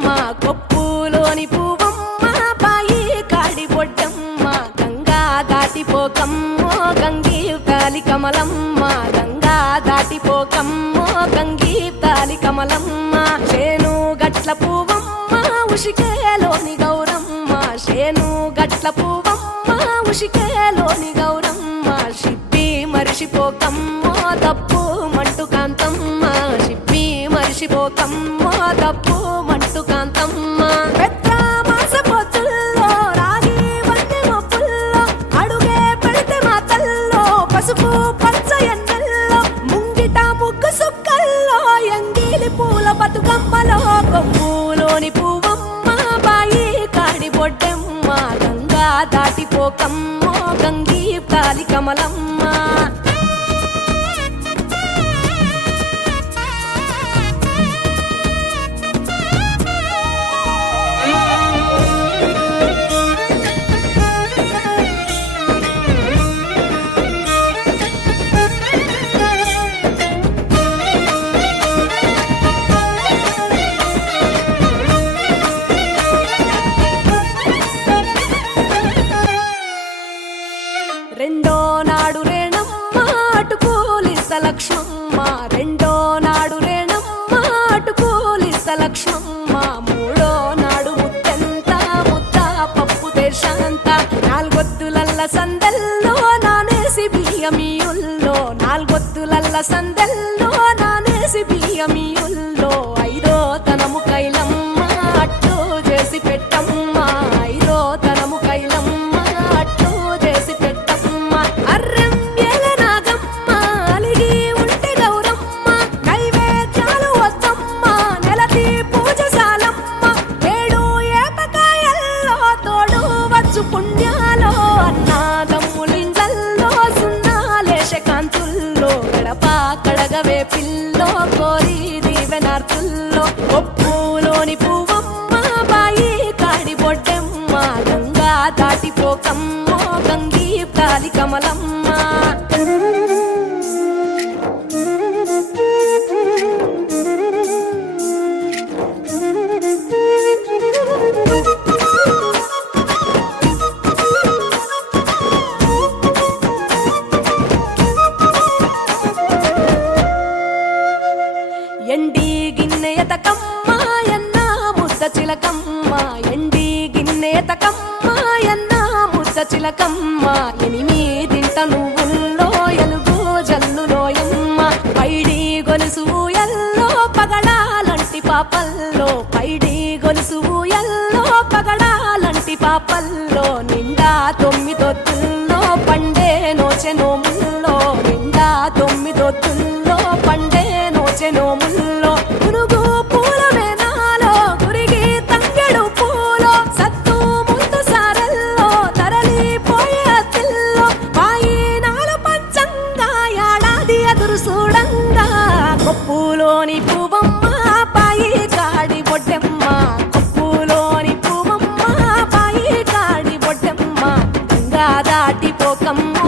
బొడ్డమ్మ కొప్పులోని పువ్వమ్మ బాయి కాడి బొడ్డమ్మ గంగా దాటిపోకమ్మో గంగీ తాలి కమలమ్మ గంగా దాటిపోకమ్మో గంగీ తాలి కమలమ్మ శేను గట్ల పువ్వమ్మ ఉషికేలోని గౌరమ్మ శేను గట్ల పువ్వమ్మ ఉషికేలోని గౌరమ్మ షిప్పి మరిషిపోకమ్మో తప్పు మంటు కాంతమ్మ షిప్పి మరిషిపోకమ్మో తప్పు మంటు కాంతమ్మ పెద్ద మాస పొత్తుల్లో రాగి వన్నె మొప్పుల్లో అడుగే పెడితే మా తల్లో పసుపు పచ్చ ఎన్నెల్లో ముంగిట ముగ్గు సుక్కల్లో ఎంగిలి పూల బతుకమ్మలో కొమ్ములోని పువ్వమ్మ బాయి కాడి బొడ్డమ్మ గంగా దాటిపోకమ్మో గంగీ తాలి కమలమ్మ రెండో నాడు రేణమ్మ అటుకూలిస్త లక్ష్మమ్మ రెండో నాడు రేణమ్మ అటుకూలిస్త లక్ష్మమ్మ మూడో నాడు ముత్తెంత ముద్ద పప్పు దేశంత నాలుగొత్తులల్ల సందెల్లో నానేసి బియ్యమియుల్లో నాలుగొత్తులల్ల సందెల్లో నానేసి బియ్యమియుల్లో ఐదో తనము కైలమ్మ అట్టు చేసి పెట్టమ్మ ఐదో తనము కైలమ్మ అట్టు చేసి పెట్టమ్మ అర్రెం ఏల నాగమ్మ అలిగి ఉంటే గౌరమ్మ నైవేద్యాలు వద్దమ్మ నెలతి పూజశాలమ్మ ఏడు ఏపకాయల్లో తోడు వచ్చు పుణ్యాలో అన్నాదమ్ములింజల్లో సున్నాలేశ కాంతుల్లో గడప కడగవే పిల్లో కోరి దీవెనార్తుల్లో ఒప్పులోని పువ్వమ్మ బాయి కాడి బొడ్డమ్మ గంగా దాటిపోకమ్మో గంగీ తాలి కమలమ్మ ఎండి గిన్నెయతకమ్మ ఎన్న ముద్ద చిలకమ్మ ఎండి గిన్నెయతకమ్మ ఎన్న ముద్ద చిలకమ్మ ఎనిమిదింట నువ్వుల్లో ఎలుగు జల్లులోయమ్మ పైడి గొలుసు ఎల్లో పగడాలంటి పాపల్లో పైడి గొలుసు ఎల్లో పగడాలంటి పాపల్లో నిండా తొమ్మిదొత్తుల్లో పండే నోచె నోముల్లో నిండా తొమ్మిదొత్తుల్లో పండే నోచె నోముల్లో పునుగు పూల మేనాలో గురిగి తంగెడు పూలో సత్తు ముందు సారల్లో తరలిపోయే అతిల్లో పాయినాలు పంచంగా ఏడాది ఎదురు చూడంగా కొప్పులోని పువ్వమ్మ పాయి కాడి బొడ్డమ్మ కొప్పులోని పువ్వమ్మ పాయి కాడి బొడ్డమ్మ గంగా దాటిపోకమ్మో